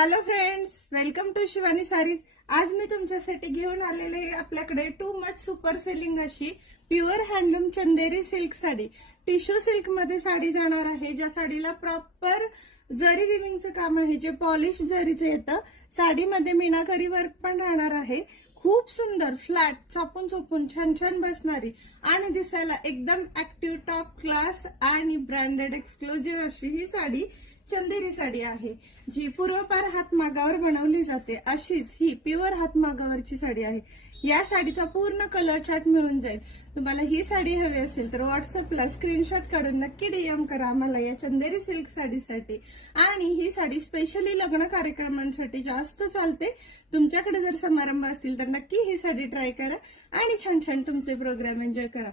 Hello friends, welcome to Shivani Sarees. आज मी तुमच्यासाठी घेऊन आलेले आहे आपल्याकडे टू मच सुपर सेलिंग अशी pure handloom Chanderi silk sari. Tissue silk मध्ये साडी जाणार आहे, ज्या साडीला प्रॉपर जरी विविंगचं काम आहे, जे पॉलिश जरीचं येतं। साडीमध्ये मीनाकरी वर्क पण राहणार आहे। खूप सुंदर फ्लॅट चापून चोपून छान छान बसणारी आणि दिसायला एकदम ऍक्टिव्ह टॉप क्लास आणि ब्रँडेड एक्सक्लुझिव्ह अशी ही साडी चंदेरी साडी आहे, जी पूर्वपार हातमागावर बनवली जाते। अशीच ही प्युअर हातमागावरची साडी आहे। या साडीचा पूर्ण कलर चार्ट मिळून जाईल। तुम्हाला ही साडी हवी असेल तर व्हॉट्सअपला स्क्रीनशॉट काढून नक्की डीएम करा आम्हाला या चंदेरी सिल्क साडीसाठी। आणि ही साडी स्पेशली लग्न कार्यक्रमांसाठी जास्त चालते। तुमच्याकडे जर समारंभ असतील तर नक्की ही साडी ट्राय करा आणि छान छान तुमचे प्रोग्राम एन्जॉय करा।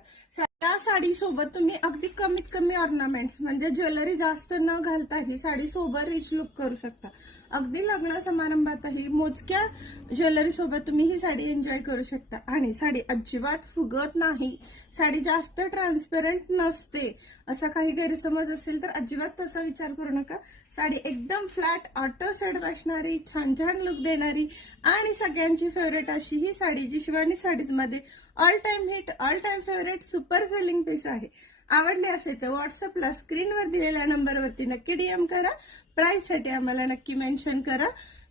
या साडी सोबत तुम्ही अगदी कमीत कमी ऑर्नामेंट्स म्हणजे ज्वेलरी जास्त न घालता ही साडी सोबत रिच लुक करू शकता। अगदी लग्न समारंभातही मोजक्या ज्वेलरी सोबत तुम्ही ही साडी एन्जॉय करू शकता। आणि साडी अजिबात फुगत नाही, साडी जास्त ट्रान्सपरंट नसते। असा काही गैरसमज असेल तर अजिबात तसा विचार करू नका। साडी एकदम फ्लॅट ऑटो सेट बसणारी, छान छान लुक देणारी आणि सगळ्यांची फेवरेट अशी ही साडी, जी शिवानी साडीज मध्ये all time hit, all time favourite super selling piece आहे। आवडले असेल तर व्हॉट्सअपला स्क्रीनवर दिलेल्या नंबरवरती नक्की डीएम करा। प्राइस साठी आम्हाला नक्की मेन्शन करा,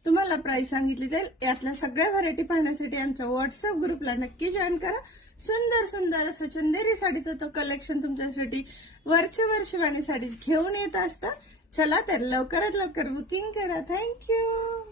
तुम्हाला प्राइस सांगितली जाईल। यातल्या सगळ्या व्हरायटी पाहण्यासाठी आमच्या व्हॉट्सअप ग्रुपला नक्की जॉईन करा। सुंदर सुंदर असं चंदेरी साडीचं तो कलेक्शन तुमच्यासाठी वरचे वर शिवानी साडीज घेऊन येत असतात। चला तर लवकरात लवकर बुकिंग करा। थँक्यू।